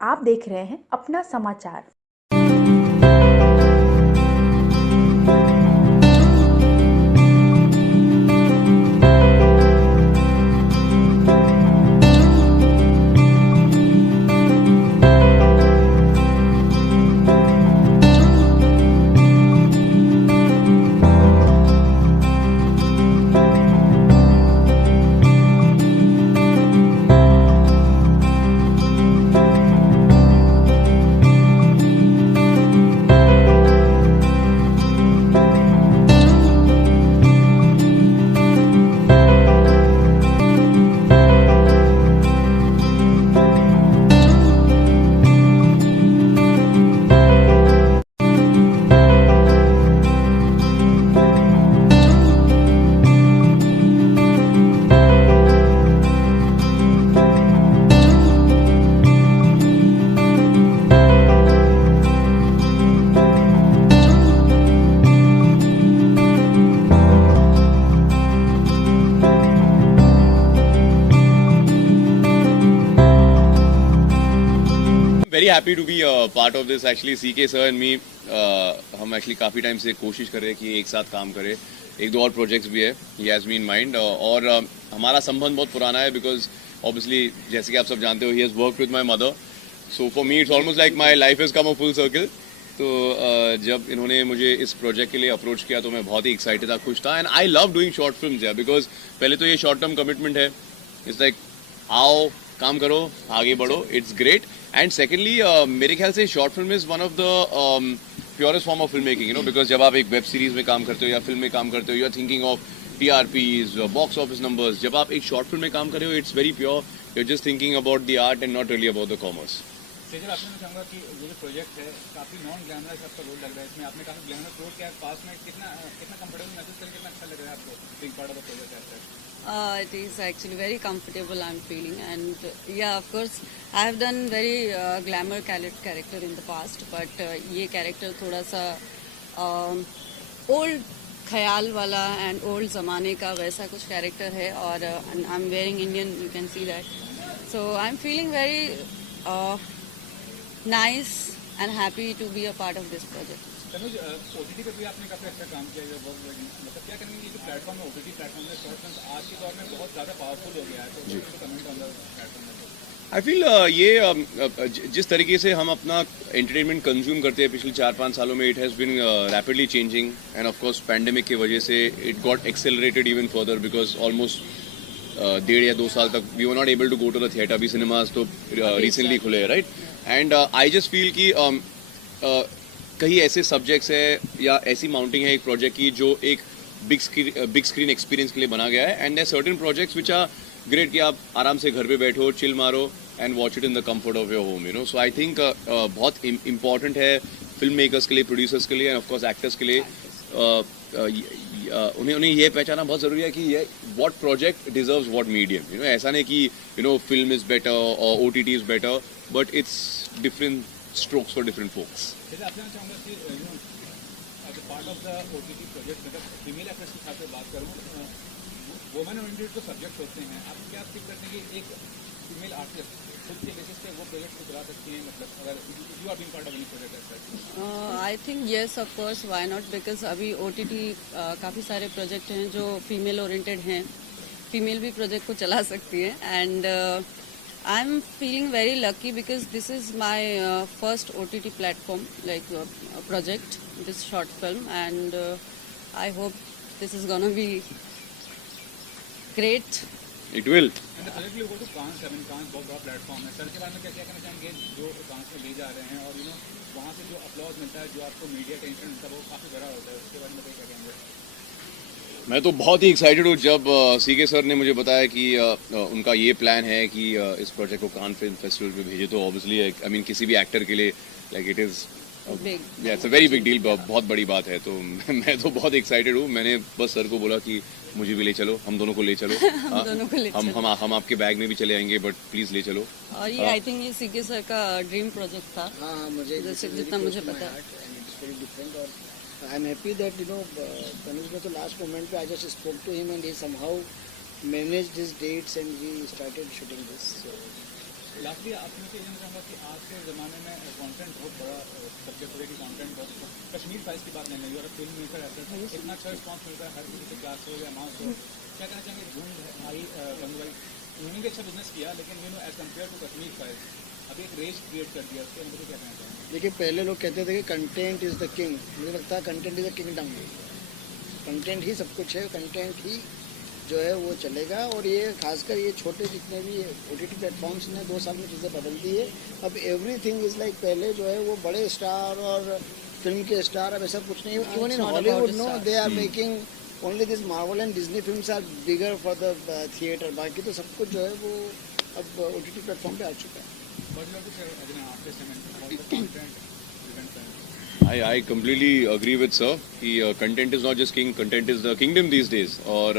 आप देख रहे हैं अपना समाचार। Very happy to be part of this actually CK sir and me हम एक्चुअली काफ़ी टाइम से कोशिश कर रहे हैं कि एक साथ काम करें। एक दो और प्रोजेक्ट्स भी है, he has me in mind और हमारा संबंध बहुत पुराना है बिकॉज ऑब्वियसली जैसे कि आप सब जानते हो he has work with my mother, so for me it's almost like my life is come a full circle. तो जब इन्होंने मुझे इस प्रोजेक्ट के लिए अप्रोच किया तो मैं बहुत ही एक्साइटेड था, खुश था and I love doing short film यार बिकॉज पहले तो ये शॉर्ट टर्म कमिटमेंट है, इट्स लाइक आओ काम करो आगे बढ़ो, इट्स ग्रेट। एंड सेकेंडली मेरे ख्याल से short film is one of the purest form of film making, you know, because जब आप एक वेब सीरीज में काम करते हो या फिल्म में काम करते हो, you are thinking of TRPs, box office numbers. जब आप एक शॉर्ट फिल्म में काम कर रहे हो it's very pure, you are just thinking about the art and not really about the commerce. Sejal, आपसे मैं चाहूँगा कि ये जो प्रोजेक्ट है काफ़ी नॉन ग्लैमरस आपका रोल लग रहा है इसमें, आपने काफ़ी ग्लैमरस रोल किया पास में, कितना कितना कंफर्टेबल महसूस करके कितना अच्छा लग रहा है आपको being part of the project as such? It is actually very comfortable I'm feeling, and yeah, of course I have done very glamour character in the past, but ये character थोड़ा सा old ख्याल वाला and old ज़माने का वैसा कुछ character है, और I'm wearing Indian, you can see that, so I'm feeling very nice and happy to be a part of this project. Tanuj, OTT पे भी आपने काफ़ी अच्छा काम किया है, मतलब क्या करेंगे, ये जो प्लेटफॉर्म है OTT प्लेटफॉर्म है, शॉर्ट फिल्म आज के दौर में बहुत ज़्यादा पावरफुल हो गया है, तो कमेंट ऑन द प्लेटफॉर्म है। आई फील ये जिस तरीके से हम अपना एंटरटेनमेंट कंज्यूम करते हैं पिछले 4-5 सालों में, it has been rapidly changing and of course pandemic की वजह से it got accelerated even further because almost 1.5 या 2 साल तक we were not able to go to the theatre. अभी सिनेमाज तो रिसेंटली खुले हैं, right? And I just feel कि कहीं ऐसे सब्जेक्ट्स है या ऐसी माउंटिंग है एक प्रोजेक्ट की जो एक बिग स्क्रीन एक्सपीरियंस के लिए बना गया है, and there certain projects which are great कि आप आराम से घर पे बैठो, चिल मारो and watch it in the comfort of your home, you know. So I think बहुत इंपॉर्टेंट है फिल्म मेकर्स के लिए, प्रोड्यूसर्स के लिए एंड ऑफकोर्स एक्टर्स के लिए, उन्हें ये पहचाना बहुत ज़रूरी है कि ये what project deserves what medium, you know. ऐसा नहीं कि you know film is better और OTT is better, but it's different strokes for different folks. जैसे आपसे मैं चाहूँगा कि as a part of the OTT project, मतलब फीमेल एक्ट्रेस के साथ बात करूँ, वुमेन ओरिएंटेड जो सब्जेक्ट होते हैं, आप क्या फील करते हैं कि एक फीमेल आर्टिस्ट खुद के बेसिस पे वो प्रोजेक्ट को चला सकती हैं, मतलब अगर you are being part of any project as such? I think yes, of course, why not, because अभी OTT काफ़ी सारे प्रोजेक्ट हैं जो फीमेल ओरिएंटेड हैं, फीमेल भी प्रोजेक्ट को चला सकती है, and I'm feeling very lucky because this is my first OTT platform, like project, this short film, and I hope this is gonna be great. It will. And the project will go to Cannes, Cannes बहुत बड़ा platform है, sir के बारे में क्या कहना चाहेंगे जो Cannes में ले जा रहे हैं, और यू नो वहाँ से जो अपलॉज मिलता है, जो आपको मीडिया टेंशन मिलता है, वो काफ़ी बड़ा होता है, उसके बारे में क्या कहेंगे? मैं तो बहुत ही एक्साइटेड हूँ जब सीके सर ने मुझे बताया कि उनका ये प्लान है कि इस प्रोजेक्ट को कान फिल्म फेस्टिवल पे भेजे, तो ऑब्वियसली आई मीन किसी भी एक्टर के लिए like it is it's a very big deal, बहुत बड़ी बात है। तो मैं तो बहुत एक्साइटेड हूँ। मैंने बस सर को बोला कि मुझे भी ले चलो, हम दोनों को ले चलो। हम दोनों को ले चलो। हम आपके बैग में भी चले आएंगे, बट प्लीज़ ले चलो। और ये आई थिंक ये सीके सर का ड्रीम प्रोजेक्ट था। हाँ, मुझे जितना मुझे पता है। I am happy that you know Tanuj ने तो लास्ट मोमेंट पे I just spoke to him and he somehow managed his dates and we started shooting this. Lastly आपसे मुझे ये जानना चाहूँगा कि आज के ज़माने में कंटेंट बहुत बड़ा सब्जेक्ट हो गया कि कंटेंट बहुत कश्मीर फाइल्स की बात नहीं है, और फिल्म मेकर ऐसा इतना अच्छा रिस्पॉन्स मिलता है हर किसी से, क्लास हो या मास हो, क्या कहना चाहेंगे धूम भाई बंधु भाई उन्होंने भी अच्छा बिजनेस किया, लेकिन you know as compared to Kashmir files अभी एक रेस क्रिएट कर दिया, उसके मतलब क्या कहना चाहेंगे? देखिए, पहले लोग कहते थे कि कंटेंट इज़ द किंग, मुझे लगता है content is the kingdom. Content ही सब कुछ है, कंटेंट ही जो है वो चलेगा। और ये खासकर ये छोटे जितने भी OTT प्लेटफॉर्म्स ने 2 साल में चीज़ें बदल दी है। अब एवरीथिंग इज़ लाइक, पहले जो है वो बड़े स्टार और फिल्म के स्टार, अब ऐसा कुछ नहीं। Even in Hollywood no they are making only this Marvel and Disney films are bigger for the theatre. बाकी तो सब कुछ जो है वो अब OTT प्लेटफॉर्म पे आ चुका है। I completely agree with sir. Content is not just king, content is the kingdom these days. और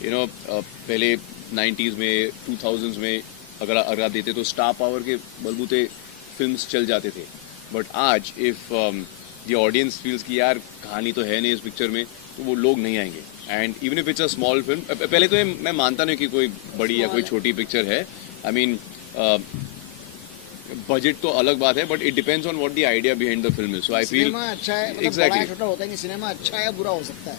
पहले 90s में 2000s में अगर आप देते तो स्टार पावर के बलबूते फिल्म्स चल जाते थे, बट आज इफ द ऑडियंस फील्स कि यार कहानी तो है नहीं इस पिक्चर में, तो वो लोग नहीं आएंगे। And even if it's a small film, पहले तो मैं मानता नहीं कि कोई बड़ी या कोई छोटी पिक्चर है, आई मीन बजट तो अलग बात है, but it depends on what the idea behind the film is. So I feel cinema अच्छा है, मतलब Exactly. बड़ा छोटा होता है नहीं, सिनेमा अच्छा है या बुरा हो सकता है,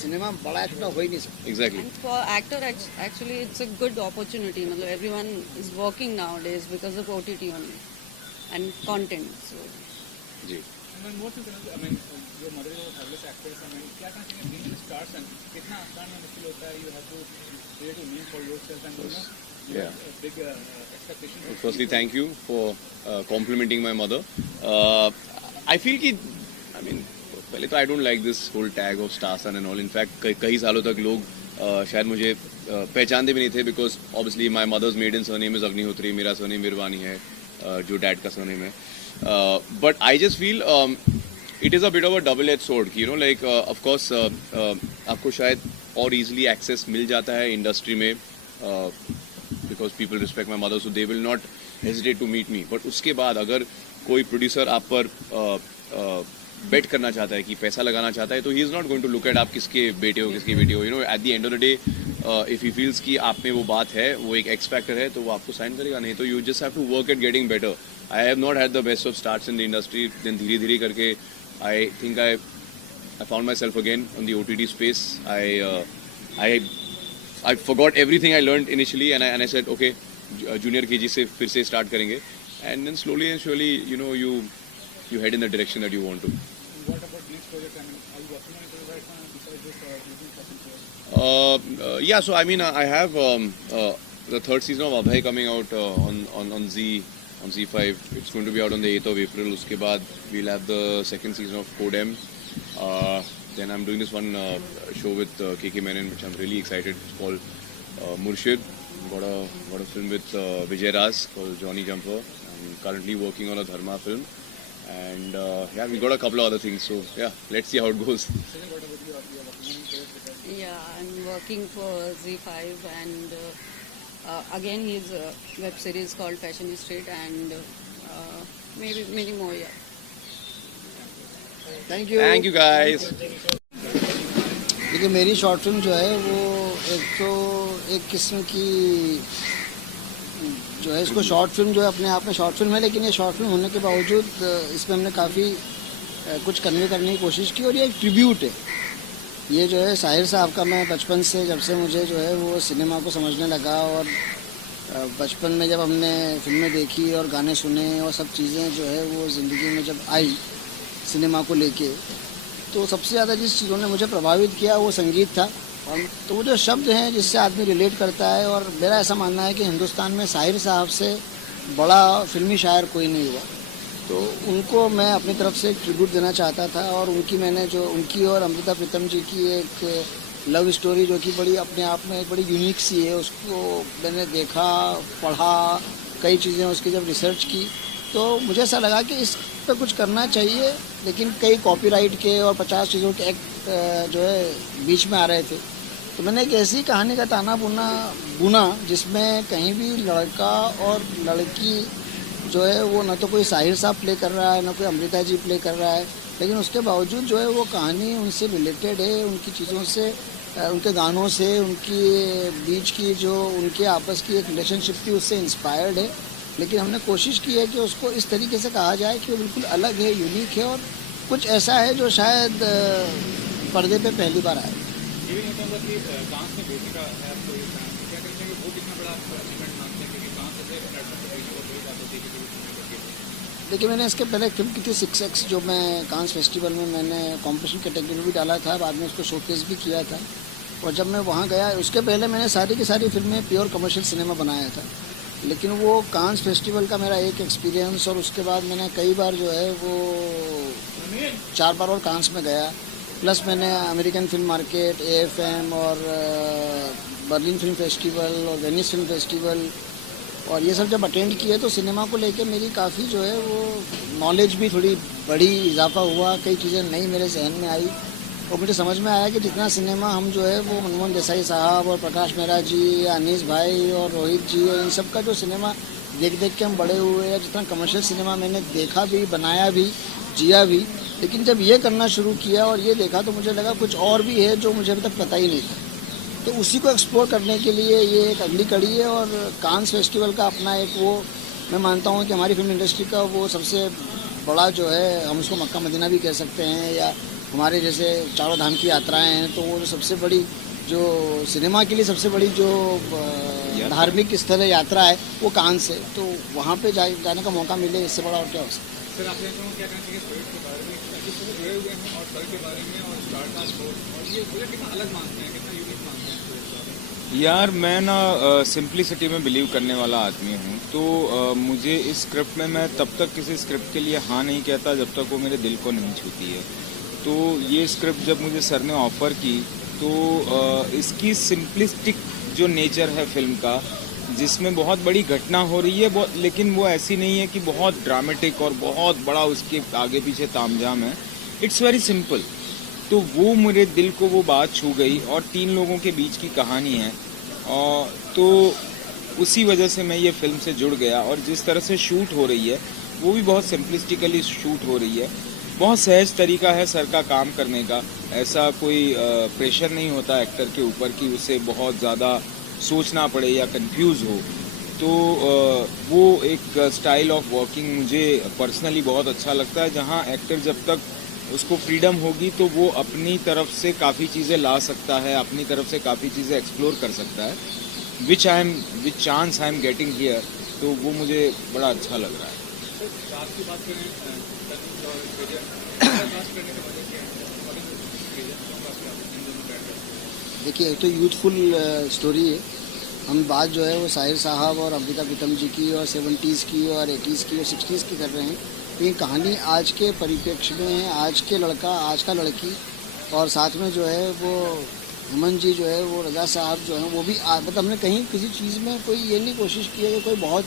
सिनेमा बड़ा छोटा हो ही नहीं सकता। Exactly. And for actor, actually, it's a good opportunity. मतलब everyone is working nowadays because of OTT only and content. So जी। And more thing, I mean, your mother is a fabulous actress. I mean, क्या कहना चाहिए being in stars and कितना आसान या मुश्किल होता है? You have to create a name for yourself and you know, you Yeah. have a big expectation. Firstly, thank you for complimenting my mother. I feel कि, I mean, पहले तो I don't like this whole tag of star son and all. In fact, कई सालों तक लोग शायद मुझे पहचानते भी नहीं थे, because obviously my mother's maiden surname is Agnihotri, मेरा surname मिरवानी है, जो डैड का surname है. But I just feel it is a bit of a double-edged sword. You know, like of course आपको शायद और easily access मिल जाता है इंडस्ट्री में, because people respect my mother, so they will not hesitate to meet me. But उसके बाद अगर कोई प्रोड्यूसर आप पर बेट करना चाहता है, कि पैसा लगाना चाहता है, तो he is not going to look at आप किसके बेटे हो, किसकी बेटी हो. You know, at the end of the day if he feels कि आप में वो बात है, वो एक एक्स फैक्टर है, तो वो आपको साइन करेगा. नहीं तो you just have to work at getting better. I have not had the best of starts in the industry, then धीरे धीरे करके I think I found my self again on the OTT space. I forgot everything I learned initially, and I said, okay, junior KG से फिर से start करेंगे, and then slowly and surely, you know, you head in the direction that you want to. What about next project? I mean, are you working on it right now besides this looking for some shows? Yeah, so I mean, I have the third season of Abhay coming out on Z5. It's going to be out on the 8th of April. उसके बाद we'll have the second season of Codem. Then I'm doing this one show with KK Menon, which I'm really excited. It's called Murshid. Got a film with Vijay Raz called Johnny Jumper. I'm currently working on a Dharma film, and yeah, we got a couple of other things. So yeah, let's see how it goes. Second, what about you? Are you working on it because yeah, I'm working for Z5, and again his web series called Fashion Street, and maybe many more. Yeah. Thank you. Thank you, guys. देखिए, मेरी short film जो है वो एक किस्म की जो है, इसको शॉर्ट फिल्म जो है अपने आप में शॉर्ट फिल्म है, लेकिन ये शॉर्ट फिल्म होने के बावजूद इसमें हमने काफ़ी कुछ कन्वे करने की कोशिश की, और ये एक ट्रिब्यूट है। ये जो है साहिर साहब का, मैं बचपन से, जब से मुझे जो है वो सिनेमा को समझने लगा, और बचपन में जब हमने फिल्में देखी और गाने सुने और सब चीज़ें जो है वो ज़िंदगी में जब आई सिनेमा को लेके, तो सबसे ज़्यादा जिस चीज़ों ने मुझे प्रभावित किया वो संगीत था। और तो वो जो शब्द हैं जिससे आदमी रिलेट करता है, और मेरा ऐसा मानना है कि हिंदुस्तान में साहिर साहब से बड़ा फिल्मी शायर कोई नहीं हुआ, तो उनको मैं अपनी तरफ से एक ट्रिब्यूट देना चाहता था। और उनकी और अमृता प्रीतम जी की एक लव स्टोरी जो कि बड़ी अपने आप में एक बड़ी यूनिक सी है, उसको मैंने देखा, पढ़ा, कई चीज़ें उसकी जब रिसर्च की, तो मुझे ऐसा लगा कि इस पे कुछ करना चाहिए, लेकिन कई कॉपीराइट के और 50 चीज़ों के एक्ट जो है बीच में आ रहे थे। तो मैंने एक ऐसी कहानी का ताना बुना जिसमें कहीं भी लड़का और लड़की जो है वो न तो कोई साहिर साहब प्ले कर रहा है, न कोई अमृता जी प्ले कर रहा है, लेकिन उसके बावजूद जो है वो कहानी उनसे रिलेटेड है, उनकी चीज़ों से, उनके गानों से, उनकी बीच की जो उनके आपस की एक रिलेशनशिप थी उससे इंस्पायर्ड है। लेकिन हमने कोशिश की है कि उसको इस तरीके से कहा जाए कि वो बिल्कुल अलग है, यूनिक है और कुछ ऐसा है जो शायद पर्दे पे पहली बार आए। ये भी नहीं कहूँगा कि कांस में बेटी का है आपको ये क्या कहते हैं कि वो कितना बड़ा अचीवमेंट मानते हैं, क्योंकि कांस से प्लेटफॉर्म पर बेटी और बड़ी बात होती है किसी भी फिल्म करके। देखिए, मैंने इसके पहले फिल्म की थी 6X, जो मैं कांस फेस्टिवल में मैंने कॉम्पिटिशन कैटेगरी में भी डाला था, बाद में उसको शोकेस भी किया था। और जब मैं वहाँ गया, उसके पहले मैंने सारी की सारी फिल्में प्योर कमर्शियल सिनेमा बनाया था, लेकिन वो कांस फेस्टिवल का मेरा एक एक्सपीरियंस, और उसके बाद मैंने कई बार जो है वो 4 बार और कांस में गया, प्लस मैंने अमेरिकन फिल्म मार्केट, AFM और बर्लिन फिल्म फेस्टिवल और वेनिस फिल्म फेस्टिवल और ये सब जब अटेंड किए तो सिनेमा को लेके मेरी काफ़ी जो है वो नॉलेज भी थोड़ी बड़ी, इजाफा हुआ, कई चीज़ें नई मेरे जहन में आई और मुझे समझ में आया कि जितना सिनेमा हम जो है वो मनमोहन देसाई साहब और प्रकाश मेहरा जी या अनीस भाई और रोहित जी और इन सब का जो सिनेमा देख देख के हम बड़े हुए हैं, जितना कमर्शियल सिनेमा मैंने देखा भी, बनाया भी, जिया भी, लेकिन जब ये करना शुरू किया और ये देखा तो मुझे लगा कुछ और भी है जो मुझे अभी तक पता ही नहीं था। तो उसी को एक्सप्लोर करने के लिए ये एक अगली कड़ी है और कांस फेस्टिवल का अपना एक वो, मैं मानता हूँ कि हमारी फिल्म इंडस्ट्री का वो सबसे बड़ा जो है, हम उसको मक्का मदीना भी कह सकते हैं, या हमारे जैसे चारों धाम की यात्राएं हैं, तो वो जो सबसे बड़ी जो सिनेमा के लिए सबसे बड़ी जो धार्मिक स्थल है, यात्रा है, वो कांस है। तो वहाँ पे जाने का मौका मिले, इससे बड़ा और क्या हो सकता है। सर आप क्या कहना चाहिए प्रोजेक्ट के बारे में, जिस तरह जुड़े हुए हैं और सर के बारे में और स्टार कास्ट और ये प्रोजेक्ट कितना अलग मानते हैं, कितना यूनिक मानते हैं प्रोजेक्ट? यार मैं ना सिंप्लिसिटी में बिलीव करने वाला आदमी हूँ, तो मुझे इस स्क्रिप्ट में, मैं तब तक किसी स्क्रिप्ट के लिए हाँ नहीं कहता जब तक वो मेरे दिल को नहीं छूती है। तो ये स्क्रिप्ट जब मुझे सर ने ऑफ़र की तो इसकी सिंपलिस्टिक जो नेचर है फिल्म का, जिसमें बहुत बड़ी घटना हो रही है, लेकिन वो ऐसी नहीं है कि बहुत ड्रामेटिक और बहुत बड़ा उसके आगे पीछे तामझाम है। It's very simple. तो वो मेरे दिल को वो बात छू गई और 3 लोगों के बीच की कहानी है, और तो उसी वजह से मैं ये फिल्म से जुड़ गया। और जिस तरह से शूट हो रही है वो भी बहुत सिंपलिस्टिकली शूट हो रही है, बहुत सहज तरीका है सर का काम करने का। ऐसा कोई प्रेशर नहीं होता एक्टर के ऊपर कि उसे बहुत ज़्यादा सोचना पड़े या कंफ्यूज हो। तो वो एक स्टाइल ऑफ वर्किंग मुझे पर्सनली बहुत अच्छा लगता है, जहाँ एक्टर जब तक उसको फ्रीडम होगी तो वो अपनी तरफ से काफ़ी चीज़ें ला सकता है, अपनी तरफ से काफ़ी चीज़ें एक्सप्लोर कर सकता है, which chance I am getting here. तो वो मुझे बड़ा अच्छा लग रहा है। सर आप की बात करें देखिए, एक तो यूथफुल स्टोरी है। हम बात जो है वो साहिर साहब और अमृता प्रीतम जी की और 70s की और 80s की और 60s की कर रहे हैं। तो ये कहानी आज के परिप्रेक्ष्य में है, आज के लड़का, आज का लड़की, और साथ में जो है वो हेमंत जी जो है वो रजा साहब जो है वो भी मतलब हमने कहीं किसी चीज़ में कोई ये नहीं कोशिश की है कि कोई बहुत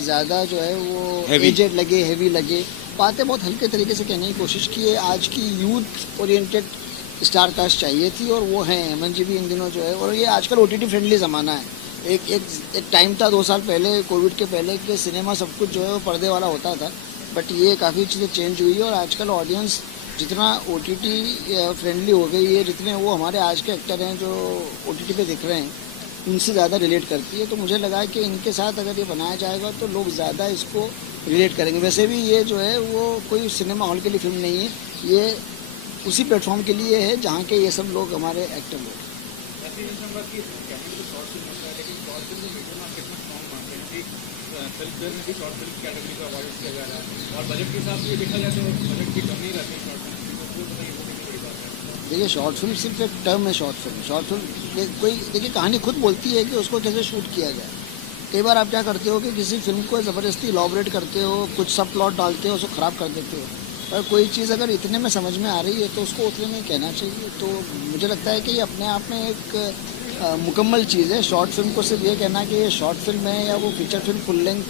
ज़्यादा जो है वो एजेड लगे, हैवी लगे। बातें बहुत हल्के तरीके से कहने की कोशिश की है। आज की यूथ ओरिएंटेड स्टार कास्ट चाहिए थी और वो हैं। हेमंत जी भी इन दिनों जो है, और ये आजकल OTT फ्रेंडली ज़माना है। एक टाइम था 2 साल पहले, कोविड के पहले, कि सिनेमा सब कुछ जो है वो पर्दे वाला होता था, बट ये काफ़ी चीज़ें चेंज हुई है और आजकल ऑडियंस जितना OTT फ्रेंडली हो गई है, जितने वो हमारे आज के एक्टर हैं जो OTT पे दिख रहे हैं, उनसे ज़्यादा रिलेट करती है। तो मुझे लगा कि इनके साथ अगर ये बनाया जाएगा तो लोग ज़्यादा इसको रिलेट करेंगे। वैसे भी ये जो है वो कोई सिनेमा हॉल के लिए फिल्म नहीं है, ये उसी प्लेटफॉर्म के लिए है जहाँ के ये सब लोग हमारे एक्टर लोग। फिल्म में भी शॉर्ट फिल्म कैटेगरी का अवार्ड किया जा रहा है और बजट के हिसाब से ये देखा जाए तो बजट की कमी रहती है शॉर्ट फिल्म की। देखिए, शॉर्ट फिल्म सिर्फ एक टर्म है। शॉर्ट फिल्म कोई, देखिए, कहानी खुद बोलती है कि उसको कैसे शूट किया जाए। कई बार आप क्या करते हो कि किसी फिल्म को ज़बरदस्ती इलॉबरेट करते हो, कुछ सब प्लॉट डालते हो, उसको ख़राब कर देते हो। पर कोई चीज़ अगर इतने में समझ में आ रही है तो उसको उतने में कहना चाहिए। तो मुझे लगता है कि ये अपने आप में एक मुकम्मल चीज़ है। शॉर्ट फिल्म को सिर्फ ये कहना कि ये शॉर्ट फिल्म है या वो फीचर फिल्म फुल लेंथ,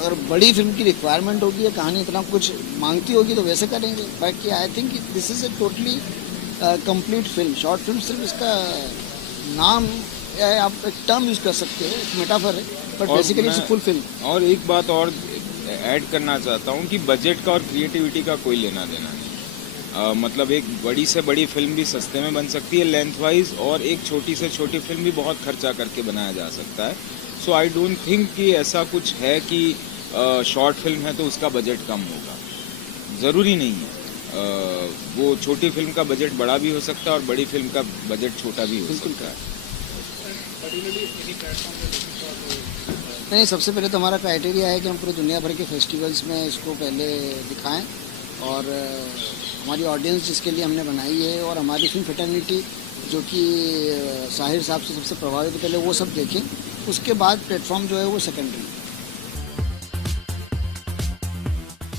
अगर बड़ी फिल्म की रिक्वायरमेंट होगी या कहानी इतना कुछ मांगती होगी तो वैसे करेंगे। बाकी I think this is a totally complete film. Short film सिर्फ इसका नाम या आप एक टर्म यूज़ कर सकते हो, एक मेटाफर है, but basically it's full film. और एक बात और ऐड करना चाहता हूँ कि बजट का और क्रिएटिविटी का कोई लेना देना नहीं। मतलब एक बड़ी से बड़ी फिल्म भी सस्ते में बन सकती है लेंथ वाइज, और एक छोटी से छोटी फिल्म भी बहुत खर्चा करके बनाया जा सकता है। सो आई डोंट थिंक कि ऐसा कुछ है कि शॉर्ट फिल्म है तो उसका बजट कम होगा, ज़रूरी नहीं है। वो छोटी फिल्म का बजट बड़ा भी हो सकता है और बड़ी फिल्म का बजट छोटा भी हो सकता है। नहीं, सबसे पहले तो हमारा क्राइटेरिया है कि हम पूरी दुनिया भर के फेस्टिवल्स में इसको पहले दिखाएं और हमारी ऑडियंस जिसके लिए हमने बनाई है और हमारी फिल्म फ्रेटर्निटी जो कि साहिर साहब से सबसे प्रभावित, पहले वो सब देखें, उसके बाद प्लेटफॉर्म जो है वो सेकेंडरी।